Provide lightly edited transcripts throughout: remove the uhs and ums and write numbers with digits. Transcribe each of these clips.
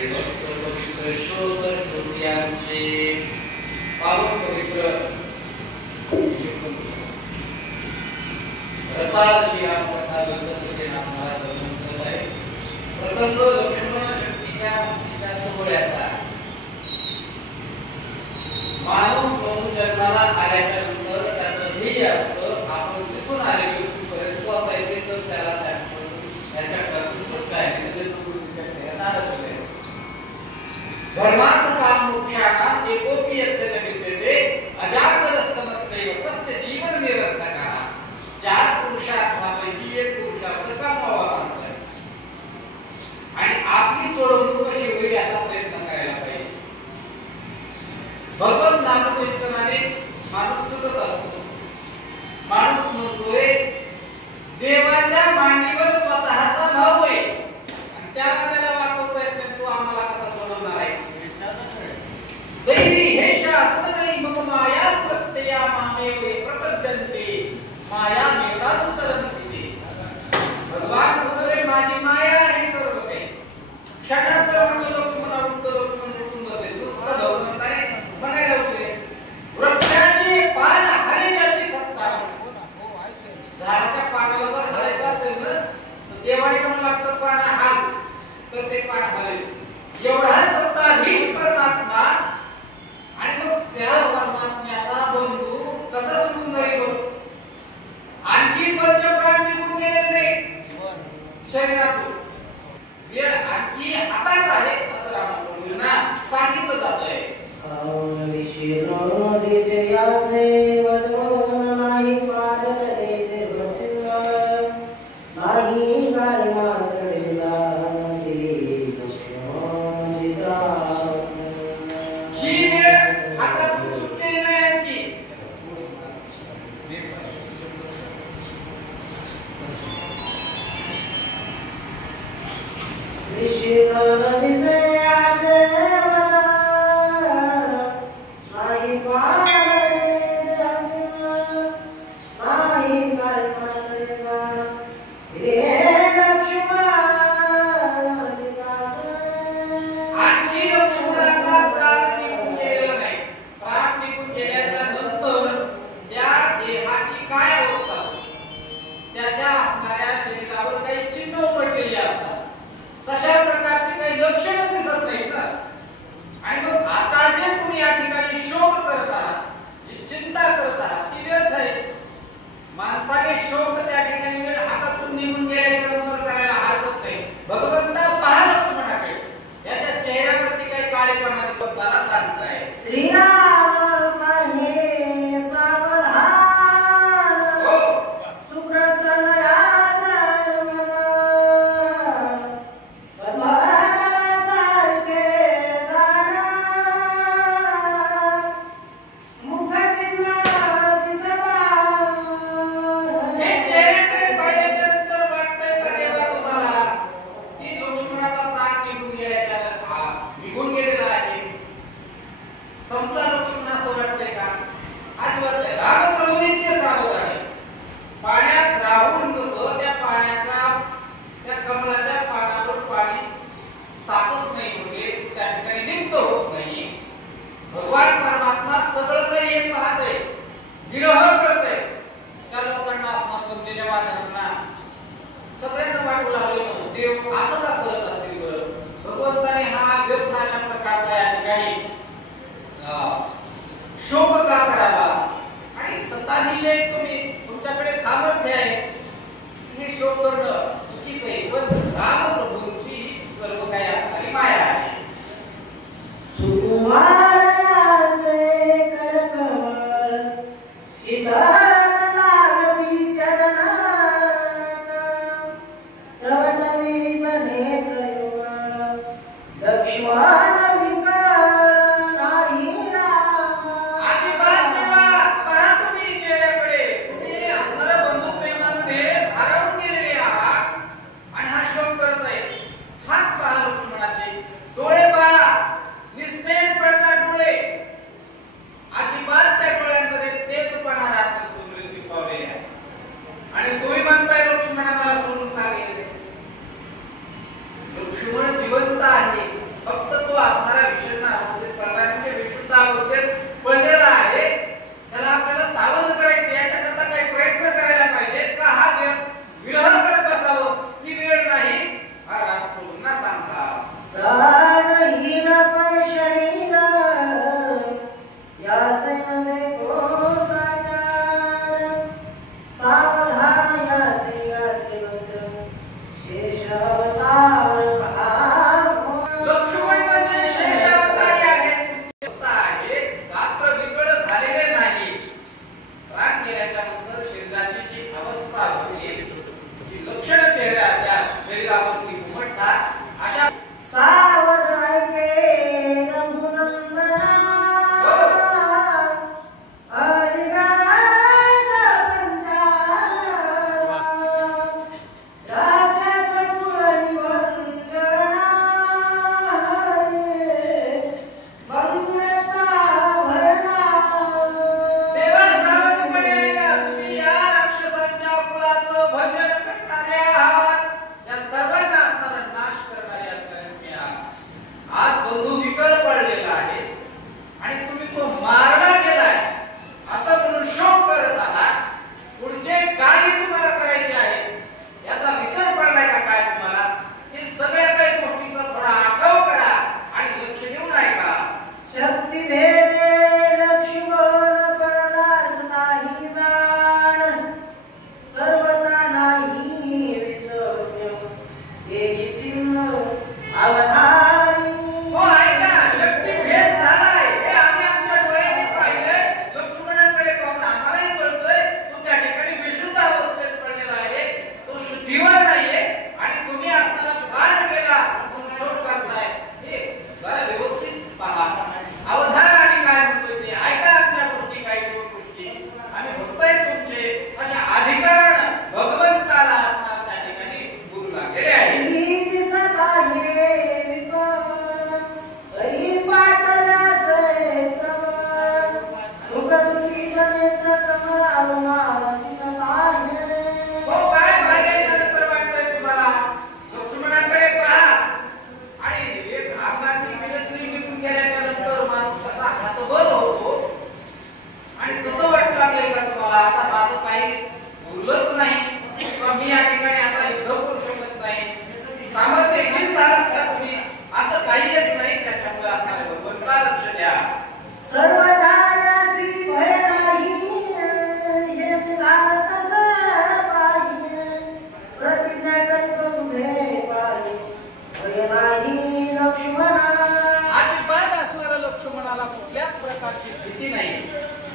Name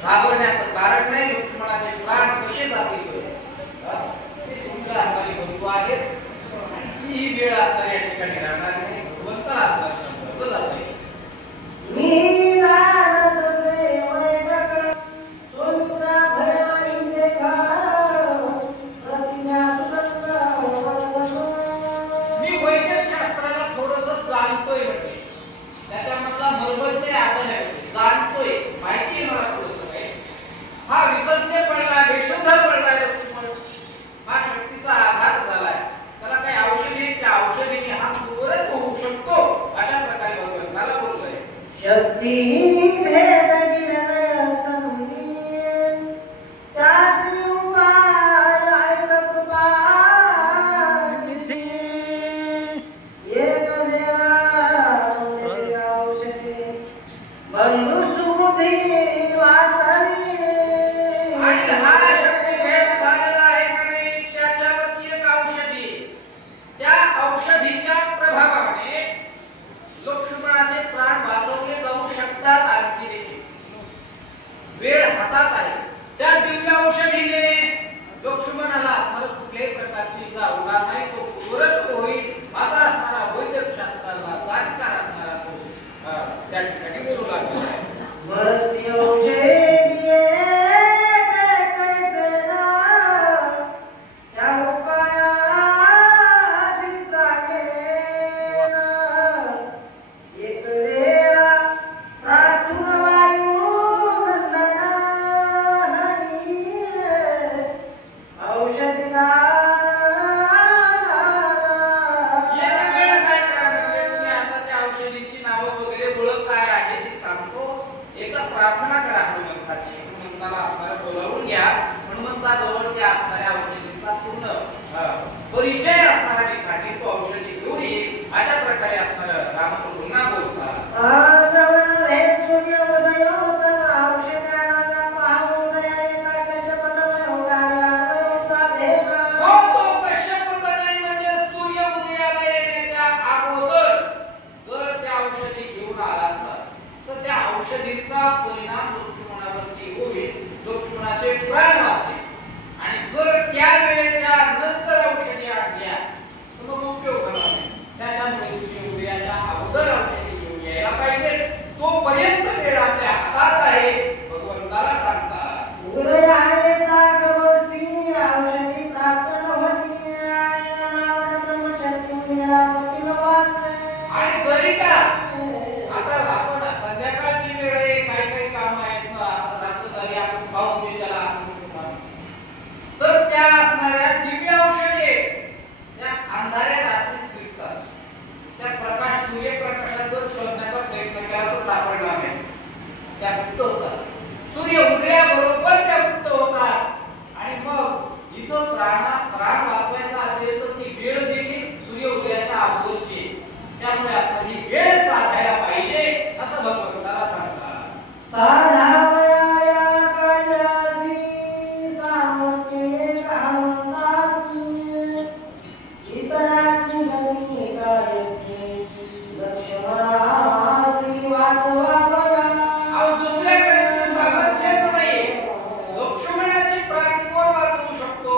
घाबरण्याचं कारण नाही. लक्ष्मणाचे प्राण कसे जातील ते तुमच्या हाताने बंधू आहेत आणि ही वेळ असणार या ठिकाणी राहणार नाही. भगवंत असणार संदर्भ जाते. मी लाडत से वैदक सोमित्रा भयाई देखा प्रतिज्ञा सुतंत्र मी वैदिक शास्त्राला थोडंसं जाणतोय म्हणजे त्याच्यामधला मर्म ते असं नाही जाणतोय माहिती मला थोडंसं काय. हा विसर्जन पडला बेशुद्ध पडलाय लक्ष्मण. हा शक्तीचा आघात झालाय. त्याला काही औषधी त्या औषधीने हा पूर्वरच होऊ शकतो अशा प्रकारे भगवंताला बोललोय. शक्ती भेद निर्णय संधी त्यासी उपाय ऐक कृपा निधी एक वेळा औषधी बंधू सुबुधी वाचली. आणि हा शक्ती भेद झालेला आहे का नाही त्याच्यावरती एक औषधी. त्या औषधीच्या प्रभावाने लक्ष्मणाचे प्राण वाचवले जाऊ शकतात. परिणाम लक्ष्मणावरती होईल, लक्ष्मणाचे प्राण वाचेल. आणि जर त्या वेळेच्या नंतर औषधी आणल्या तर मग उपयोग होणार नाही. त्याच्यामुळे तुम्ही उद्याच्या अगोदर औषधी घेऊन यायला पाहिजे. तोपर्यंत वेळ आपल्या हातात आहे, भगवंताला सांगतात. उदय आहे ताकवस्ती औषधी प्राप्त होती आणि अनावर ब्रह्मशक्ती मिळावती वाचे. आणि जरी का आता आपण संध्याकाळची वेळ आहे, काही काम आहेत ना, आता रात्र झाली, आपण पाहून देशाला असं तर त्या असणाऱ्या दिव्य औषधी त्या अंधाऱ्या रात्रीत दिसतात. त्या प्रकाश सूर्यप्रकाशात जर शोधण्याचा प्रयत्न केला तर सापडणार नाही. त्या गुप्त होतात. सूर्य उदयाबरोबर त्या गुप्त होतात. आणि मग इथं प्राण वाचवायचा असेल तर ती वेळ देखील सूर्य उदयाच्या अगोदरची आहे. त्यामुळे असणारी वेळ साधायला पाहिजे असं भगवंताला सांगतात. साधावया कार्यासी सामर्थ्ये कामतासी इतराची गती कार्यस्ते लक्ष्मणासी वाचवावया. अहो दुसऱ्याकडे सामर्थ्यच नाही. लक्ष्मणाचे प्राण कोण वाचवू शकतो?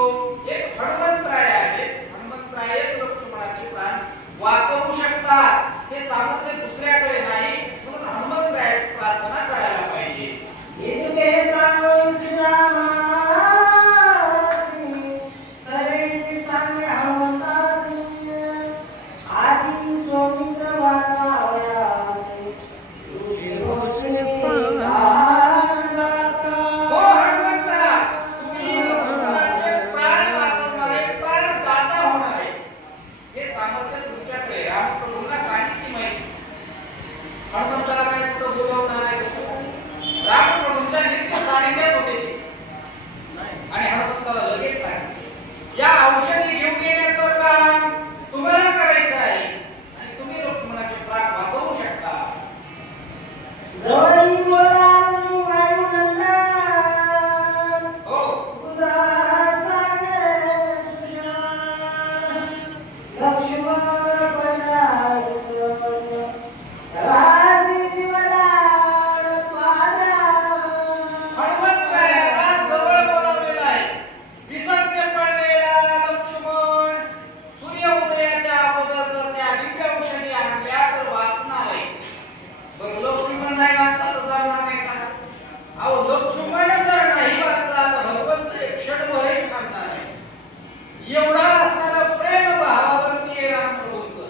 एक हनुमंतराय आहे. हनुमंतरायच लक्ष्मणाचे प्राण वाचवू शकतात. हे सामर्थ्य दुसऱ्याकडे नाही, म्हणून हनुमंतरायाची प्रार्थना करायला पाहिजे. इतके सांगून श्रीरामासी सगळेची सांगे हनुमंतासी आधी सौमित्र वाचवावयासी ऋषी हो हनुमंता, तुम्ही लक्ष्मणाचे प्राण वाचवणारे, प्राणदाता होणारे, हे सामर्थ्य तुमच्याकडे. रामप्रभूंना सांगितली माहिती. हनुमंताला काय कुठं बोलवणार आहे? रामप्रभूंच्या नित्य सानिध्यात होते ते. आणि हनुमंताला लगेच सांगितले, या औषधी घेऊन येण्याचं काम तुम्हाला करायचं आहे आणि तुम्ही लक्ष्मणाचे प्राण वाचवू शकता. जवळी बोलावणी वायुनंदन हो उदासाने सुषमा लक्ष्मण पडला सोने रासी जीवनाड पादा. हनुमंतरायाला जवळ बोलावलेलं आहे. विसंज्ञ पडलेला लक्ष्मण सूर्य उदयाच्या अगोदर जर त्या दिव्य औषधी आणल्या तर वाचणार आहे. बरं लक्ष्मण नाही वाचला तर जमणार नाही का? अहो लक्ष्मण जर नाही वाचला तर भगवंत एक क्षणभरही थांबणार नाही. एवढा असणारा प्रेम भावावरती आहे रामप्रभूंचं.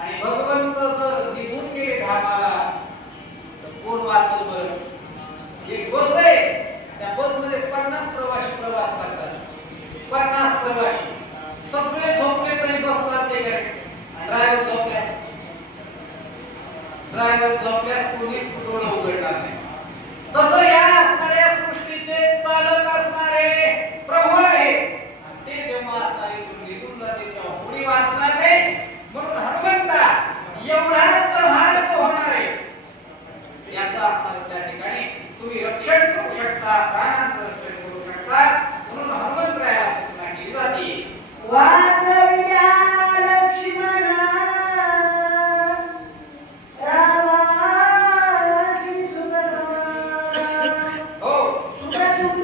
आणि भगवंत जर निघून गेले धामाला तर कोण वाचल बरं? एक बस आहे, त्या बसमध्ये 50 प्रवासी प्रवास करतात. 50 प्रवासी सगळे झोपले तरी बस चालते का? ड्रायव्हर झोपल्यास कोणीच डोळं उघडणार नाही. तसं या असणाऱ्या सृष्टीचे चालक असणारे प्रभू आहेत. ते जेव्हा असणारे निघून जाते तेव्हा कोणी वाचणार नाही. म्हणून हनुमंता एवढा संहार होणार आहे याचं असणार त्या ठिकाणी तुम्ही रक्षण करू शकता, प्राणांचं रक्षण करू शकता. म्हणून हनुमंतरायाला सूचना केली जाते. वाचविल्या लक्ष्मणा रामासी सुख समाधान. हो सुख सुख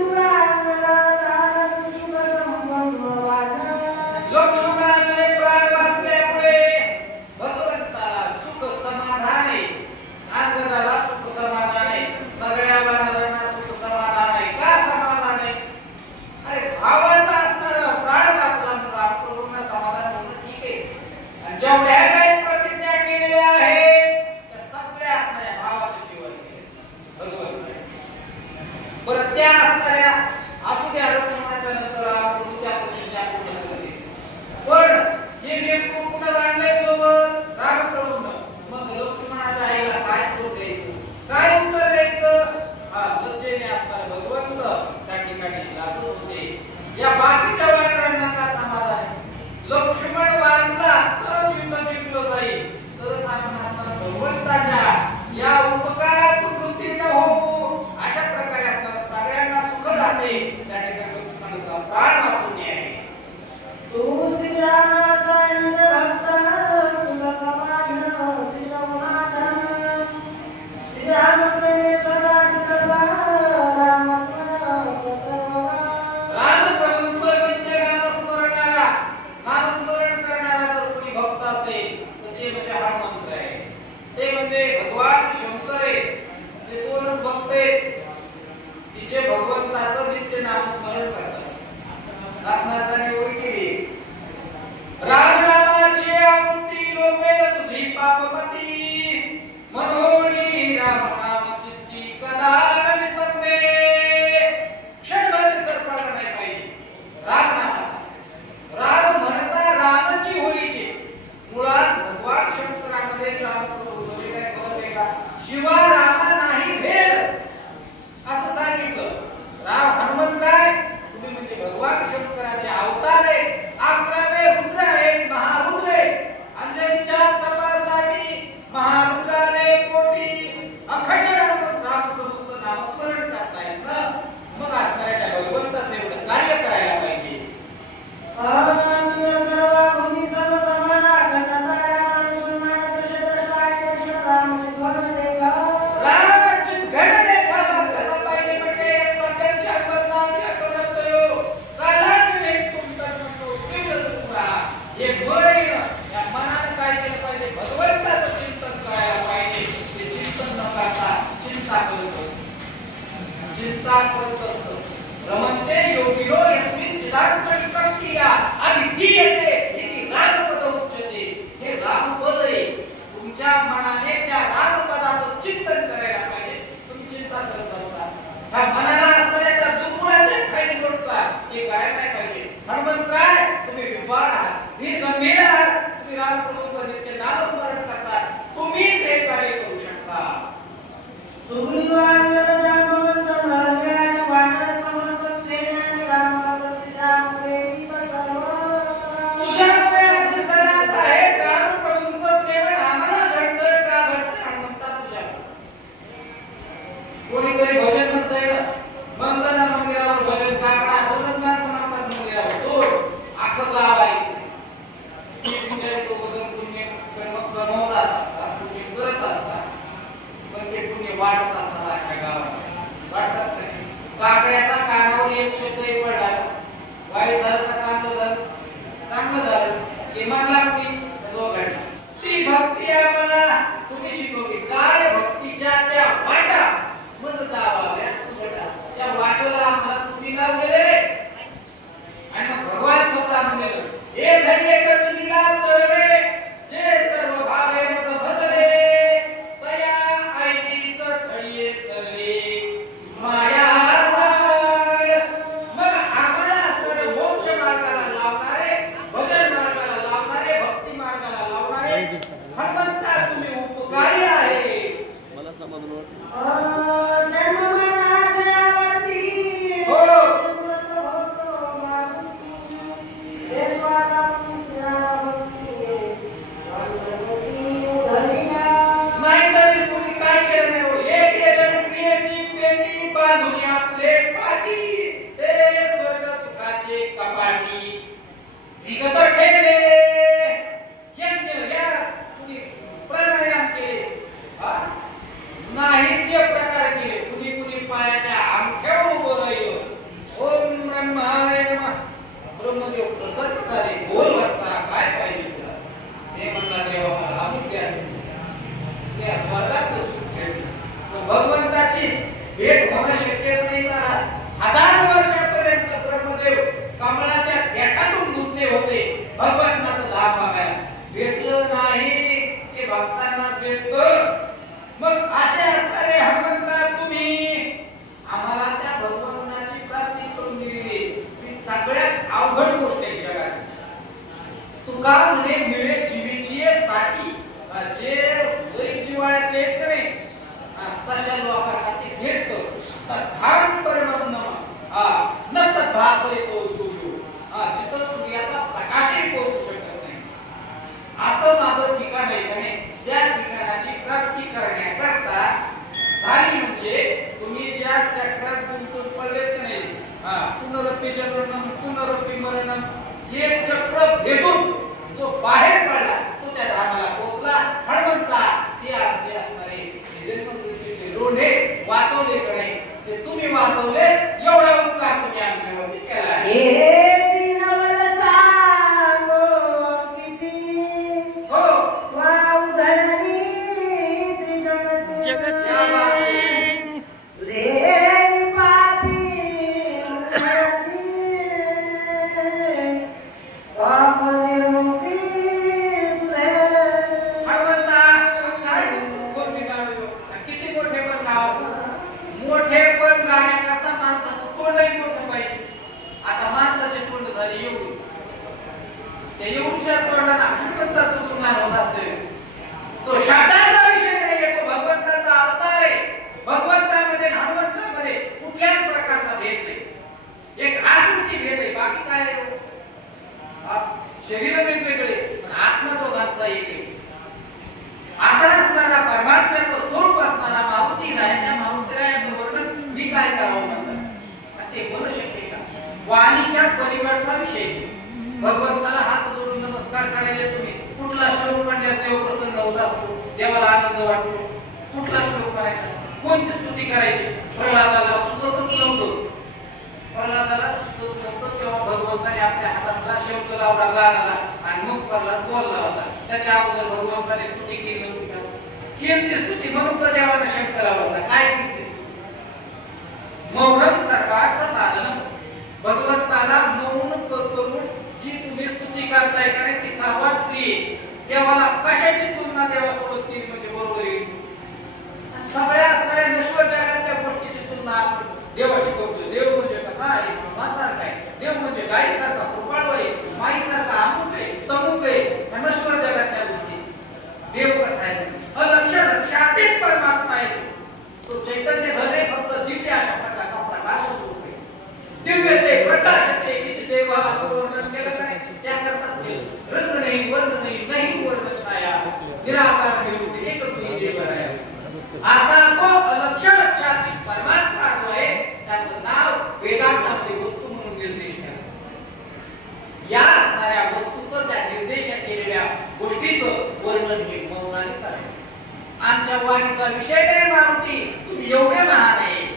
संपन्न लक्ष्मणाचे प्राण वाचल्यामुळे भगवंताला सुख समाधान आहे. अंगदाला सुख समाधान आहे. सगळ्या वानरांना सुख समाधान आहे. का समाधान आहे? अरे भावाचा असणारा प्राण वाचला म्हणून रामप्रभूंना समाधान होणं ठीक आहे. आणि जेवढ्या काही प्रतिज्ञा केलेल्या आहेत त्या सगळ्या असणाऱ्या भावाचे जीवन भगवंत आहे. बरं त्या असणाऱ्या असू द्या लक्ष्मणाच्या नंतर रामप्रभू त्या प्रतिज्ञा पूर्ण करते. पण हे नेमकं कुठं आणलंय सोबत रामप्रभूंना? मग लक्ष्मणाच्या आईला काय उत्तर द्यायचं? काय उत्तर द्यायचं? हा लज्जेने असणारे भगवंत त्या ठिकाणी लाजत होते. या बाकीच्या वानरांना का समाधान आहे? लक्ष्मण वाचला तरच युद्ध जिंकलं. काम करत असतो. रमन्ते योगिनो यस्मिन् चिदात्मनि प्रक्रिया अविधीयते इति रामपद उच्यते. हे रामपद आहे. तुमच्या मनाने त्या रामपदाचं चिंतन करायला पाहिजे. तुम्ही चिंता करत असता त्या मनाला असणाऱ्या त्या दुर्गुणाचे काही लोटता ते करायला नाही पाहिजे. हनुमंतराय तुम्ही विद्वान आहात, वीर गंभीर आहात, तुम्ही रामप्रभूंचं नित्य नामस्मरण करता, तुम्हीच हे कार्य करू शकता. सुग्रीवांगद जांबवंत हरल्यान वानर समस्त प्रेमाने रामभक्त श्रीराम सेवित सर्व. तुझ्यामुळे आज सणात आहे रामप्रभूंचं सेवन आम्हाला घडतं का घडतं हनुमंता तुझ्यामुळे. कोणीतरी भजन म्हणतंय ना, वंदना मंदिरावर भजन काकडा बोलत माणसं म्हणतात मंदिरावर तो अख्खं गाव आहे. तो भजन पुण्य कमवत असतात, पुण्य करत असतात, पण ते पुण्य वाटत असतात अख्ख्या गावात वाटतात नाही. काकड्याचा कानावर एक शब्द पडला, वाईट झालं का चांगलं झालं, चांगलं झालं की मग लागली दोघांना. ती भक्ती आम्हाला तुम्ही शिकवली. काय भक्तीच्या त्या वाटा मज दावाव्या त्या वाटेला आम्हाला तुम्ही लावलेले. आणि मग भगवान स्वतः म्हणले एक धरी एकच लीला तरले जे सर्व भावे मज भजले तया आईच थळीये सरले माया. मग आम्हाला असणारे मोक्ष मार्गाला लावणारे, भजन मार्गाला लावणारे, भक्ती मार्गाला लावणारे हनुमंता तुम्ही उपकारी आहे. मला समजलं भगवंताची भेट होणं शक्यच नाही. हजारो वर्षापर्यंत ब्रह्मदेव कमळाच्या देठातून घुसले होते भगवंताचं धाम बघायला, भेटलं नाही ते भक्तांना भेटतं. मग असे असणारे हनुमंता तुम्ही आम्हाला त्या भगवंताची प्राप्ती करून दिली. ती सगळ्यात अवघड गोष्ट आहे जगात. तुका म्हणे मिळे जीवीची साठी, जे लई जिवाळ्यात येत नाही तशा लोकांना ते भेटतं. धाम परमब्रह्म नत भासय तो सूर्य, जिथं सूर्याचा प्रकाशही पोहोचू शकत नाही असं माझं ठिकाण आहे का नाही. त्या ठिकाणाची प्राप्ती करण्याकरता झाली म्हणजे तुम्ही ज्या चक्रात गुंतून पडलेत का नाही, पुनरपी जननम पुनरपी मरणम, हे चक्र भेदून जो बाहेर पडला तो त्या धामाला पोहोचला. हनुमंता ते आमचे असणारे जन्ममृत्यूचे लोढे वाचवले का नाही, ते तुम्ही वाचवले. एवढा उपकार तुम्ही आमच्यावरती केला आहे. तो शब्दाचा विषय नाहीये, तो भगवंताचा अवतार आहे. भगवंतामध्ये हनुमंतामध्ये कुठल्याच प्रकारचा भेद नाही. एक आकृती भेद आहे, बाकी काय आहे. शरीर वेगवेगळे पण आत्मा दोघांचा एक आहे. असा असणारा परमात्म्याचं स्वरूप असणारा मारुती राय, त्या मारुती रायाचं वर्णन मी काय करावं म्हणतात ते बोलू शकते का. वाणीच्या पलीकडचा विषय. भगवंताला हात जोडून नमस्कार करायला तुम्ही कुठला श्लोक म्हणल्यास देव प्रसन्न होत असतो, देवाला आनंद वाटतो. कुठला श्लोक करायचा, कोणची स्तुती करायची. प्रल्हादाला सुचतच नव्हतं. प्रल्हादाला सुचत नव्हतं तेव्हा भगवंताने आपल्या हातातला शब्द लावला गाण्याला आणि मग प्रल्हाद बोलला होता. त्याच्या अगोदर भगवंताने स्तुती केली नव्हती. कीर्ती स्तुती म्हणून तर देवाला शब्द लावला. काय कीर्ती स्तुती. मौनम सर्वार्थ साधनम. भगवंताला मौन करून जी तुम्ही स्तुती करताय का नाही ती सर्वात प्रिय. देवाला कशाची तुलना देवासोबत केली म्हणजे बरोबर येईल. सगळ्या असणाऱ्या नश्वर जगातल्या गोष्टीची तुलना आपण देवाशी करतोय. देव म्हणजे कसा आहे, ब्रह्मासारखा आहे. देव म्हणजे गायीसारखा कृपाळू आहे, माईसारखा अमुक आहे, तमुक आहे. नश्वर जगातल्या गोष्टी. देव कसा आहे, अलक्षण शांतीत परमात्मा आहे. तो चैतन्य घर आहे, फक्त दिव्य अशा प्रकारचा प्रकाश स्वरूप आहे. दिव्य ते प्रकाश ते किती देव असं वर्णन केलं नाही. त्या करतात रंग नाही, वर्ण नाही, नाही वर्ण छाया, निराकार निर्गुण एकत्व देव आहे. असा तो अलक्षण शांतीत परमात्मा जो आहे त्याचं नाव वेदांतामध्ये वस्तू म्हणून निर्देश केला. या असणाऱ्या वस्तूचं त्या निर्देश केलेल्या गोष्टीचं वर्णन हे मौनाने करायचं. आमच्या वाणीचा विषय नाही मारुती, तुम्ही एवढे महान आहे.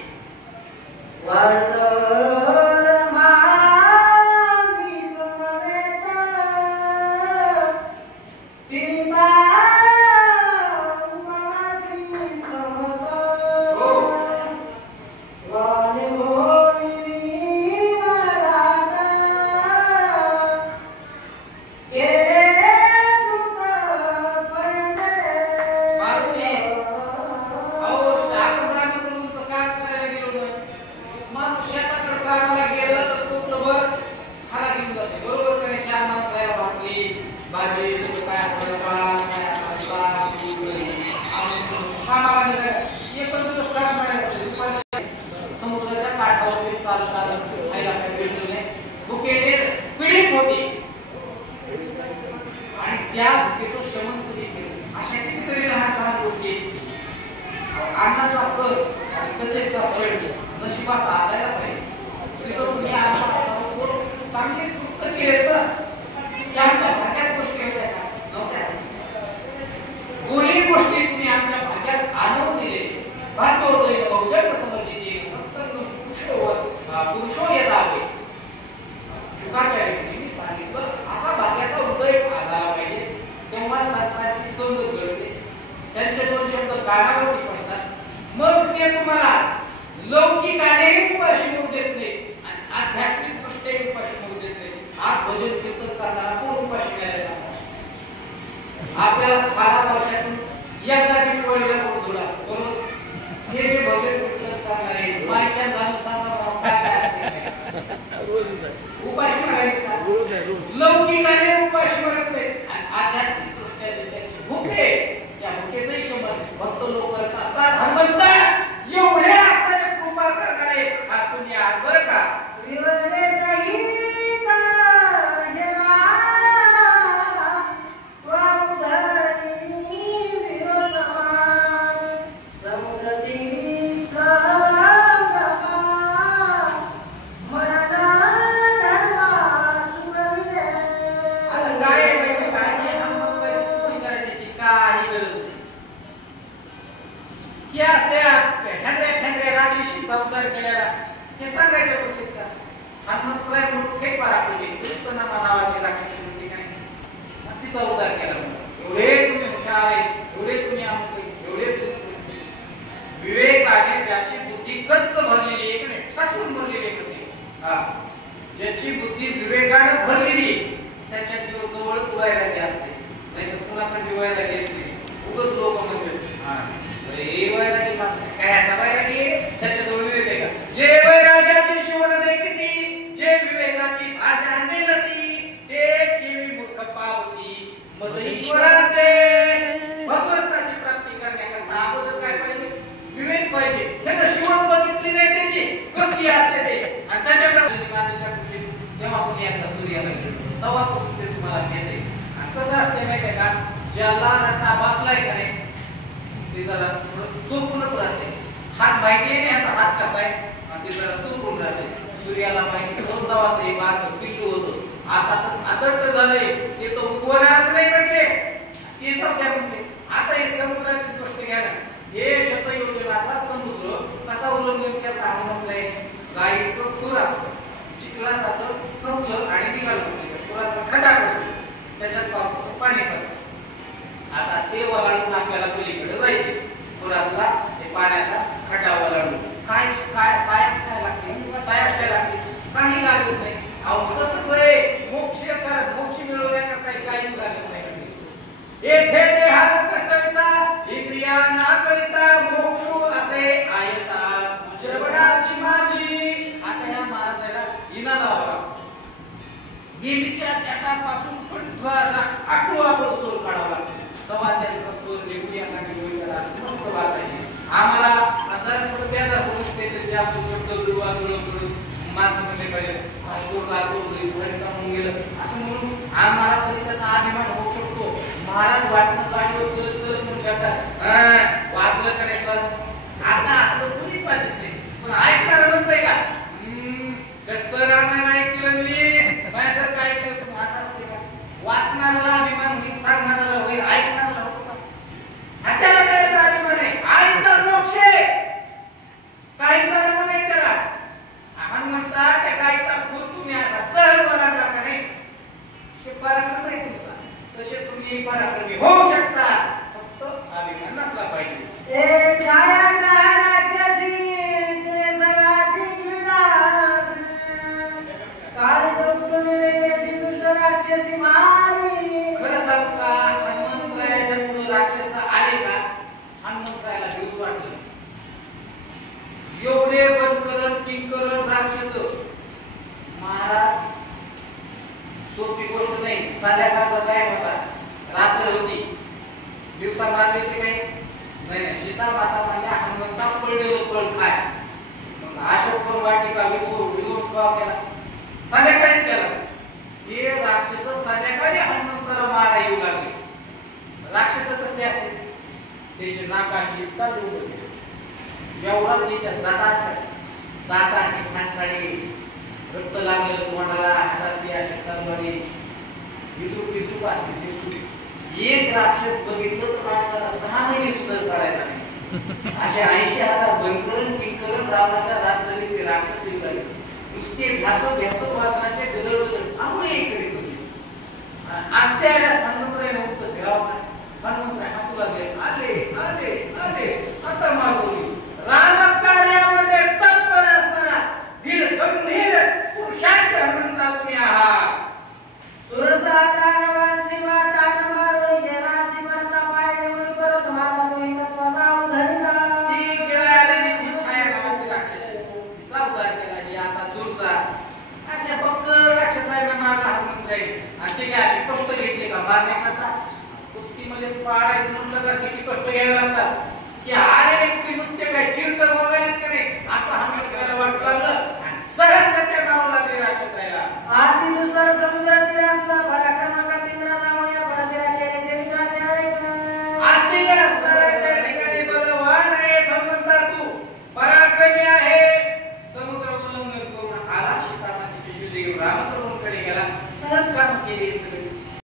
समुद्राच्या काठावर चालत खायला काही भेटलं नाही. भुकेले पीडित होते आणि त्या भुकेचं शमन कधी केलं. अशा कितीतरी लहान सहान गोष्टी अन्नाचा कर आणि कचेचा फळ नशिबात असायला पाहिजे. तिथं तुम्ही चांगले कृत्य केले तर त्यांच्या भाग्यात गोष्टी नव्हत्या. दोन्ही गोष्टी तुम्ही आमच्या भाग्यात आणून दिले. भाग्य होतं बहुजन समजली सत्संग पुरुषो येतात शुकाचार्य यांनी सांगितलं. असा भाग्याचा हृदय झाला पाहिजे तेव्हा सत्ताची संगत घडते. त्यांचे दोन शब्द कानावरती पडतात. मग ते तुम्हाला लौकिकाने उपाशी होऊ देत नाही आणि आध्यात्मिक दृष्ट्या उपाशी होऊ देत नाही. आज भजन कीर्तन करणारा कोण उपाशी मिळायला आपल्याला 12 वर्षातून एकदा दिवाळीला कोण असतो बरोबर. हे जे भजन कीर्तन करणारे मायच्या गाण्यानुसार उपाशी मारायचे लौकिकाने उपाशी मारत नाही आणि आध्यात्मिक दृष्ट्या त्यांची भूक आहे त्या भुकेचंही शमन भक्त लोक करत असतात. हनुमंता एवढे असणारे कृपा करणारे तुम्ही आहात बरं का. उद्धार केलेला हे सांगायच्या गोष्टीत का हनुमंतराय मोठे पराक्रमी कृष्ण नावाची राक्षसी होती काय तिचा उद्धार केला. एवढे तुम्ही हुशार आहे, एवढे तुम्ही एवढे विवेकाने ज्याची बुद्धी गच्च भरलेली आहे की ठसून भरलेली आहे ज्याची बुद्धी विवेकाने भरलेली त्याच्या जीव जवळ उभायला असते. नाही तर कुणाकडे जीवायला घेत नाही. उगाच लोक म्हणतात त्याच्याजवळ विवेक आहे का. जे वैराग्याची शिवण देखती जे विवेकाची भाषा नेनती ते केवी मूर्ख पावती मज ईश्वराचे. भगवंताची प्राप्ती करण्याकरता अगोदर काय पाहिजे विवेक पाहिजे. त्यानं शिवण बघितली नाही त्याची कसली असते ते आणि त्याच्याकडे मातेच्या खुशीत जेव्हा कोणी एकदा सूर्याला गेलो तेव्हापासून ते तुम्हाला येते. आणि कसं असते माहिती आहे का ज्याला रट्टा बसलाय का नाही ते जरा चुकूनच राहते. हात माहिती आहे याचा हात कसा आहे आणि ते जरा चुकून राहते. सूर्याला माहिती समजावा ते बारक पिल्लू होतं. आता तर आदट्ट झालंय ते तर उगवणारच नाही म्हटले ते जाऊ द्या म्हटले. आता हे समुद्राची गोष्ट घ्या ना. हे शतयोजनाचा समुद्र कसा उल्लंघन केला म्हटलंय. गायीचं खूर असतं चिखलात असं फसलं आणि निघालं पुराचा खड्डा पडतो त्याच्यात पावसाचं पाणी पडतं. आता ते वलांडून आपल्याला पलीकडे जायचे पुरातला ते पाण्याचा खड्डा वलांडून काय काय काय असतं आखू आपण सोल काढावा लागतो. तेव्हा त्यांचा सोल निघूया का निघूया मस्त वाचायचे. आम्हाला हजार पुढे त्याचा गोष्टी त्याचे आपण शब्द दुर्वा करून माणसं म्हणले पाहिजे गेलं असं म्हणून आम्हाला तरी त्याचा अभिमान होऊ शकतो. महाराज वाटणं गाडीवर चलत चलत म्हणू शकतात वाचलं का नाही सर. आता असलं कुणीच वाचत नाही. पण ऐकणार म्हणतंय का कसं रामायण ऐकलं मी माझ्यासारखं ऐकलं पण असं असते का. वाचणाऱ्याला अभिमान होईल, सांगणाऱ्याला होईल, ऐकणाऱ्याला होतो का. त्याला कायचा अभिमान आहे. आईचा मोक्ष आहे. काहीचा अभिमान आहे त्याला. आम्हाला म्हणतात त्या गाईचा खूर तुम्ही असा सहज ओलांडला का नाही ते पराक्रम आहे तुमचा. तसे तुम्ही पराक्रमी होऊ शकता. फक्त अभिमान नसला पाहिजे. ए छाया राक्षसी ते सगळाची गिरदास काळ जपून वेगळी दुष्ट राक्षसी मारी. खरं सांगू का हनुमंतरायाच्या पुढे राक्षस आले का हनुमंतरायाला भीती वाटली. एवढे बनकरण किंकरण राक्षस महाराज सोपी गोष्ट नाही. संध्याकाळचा टाइम होता, रात्र होती, दिवसा मारले ते काही नाही. सीता माता म्हणल्या हनुमंता पडलेलं पळ काय. मग अशोक पण वाटिका विध्वंस केला संध्याकाळीच केला. हे राक्षस संध्याकाळी हनुमंताला मारा येऊ लागले. राक्षस कसले असते त्याचे नाकाशी इतका डोंगर एवढा त्याच्या जाता असतात. दाताची फांसाळी, रक्त लागलेलं तोंडाला, हातातली अशी तलवारी विद्रुप विद्रुप असते. एक राक्षस बघितलं तर माणसाला 6 महिने सुद्धा काढायचा नाही. असे 80,000 बनकरण किंकरण रावणाच्या राजसभेत ते राक्षस येऊ लागले. नुसते भ्यासो भ्यासो वादनाचे गदळ गदळ आमुळे इकडे होते. आस्ते आल्यास हनुमंतरायाने उत्सव घ्यावा. हनुमंतराय हसू लागले. आले आले आले आता मागवली. रामकार्यामध्ये तत्पर असणारा धीर गंभीर पुरुषार्थ हनुमंता तुम्ही आहात. सुरसा कानवांची माता नमारुळी गेलासी मरता पाय देऊन परत माता तुम्ही तत्वाचा उधरला. ती गिळा आलेली ती छाया नावाची राक्षस तिचा उद्धार केला. ही आता सुरसा अशा फक्त राक्षसांना मारला हनुमंतराय. आणि ते काय असे कष्ट घेतले का मारण्याकरता. कुस्तीमध्ये पाडायचं म्हटलं का किती कष्ट घ्यावे लागतात. की आलेले कुठे नुसते काय चिरट वगैरे का नाही असं हनुमंतरायाला वाटू लागलं आणि सहज त्या मारू लागले राक्षसाला. आधी दुसरा समुद्र तीरांचा पराक्रम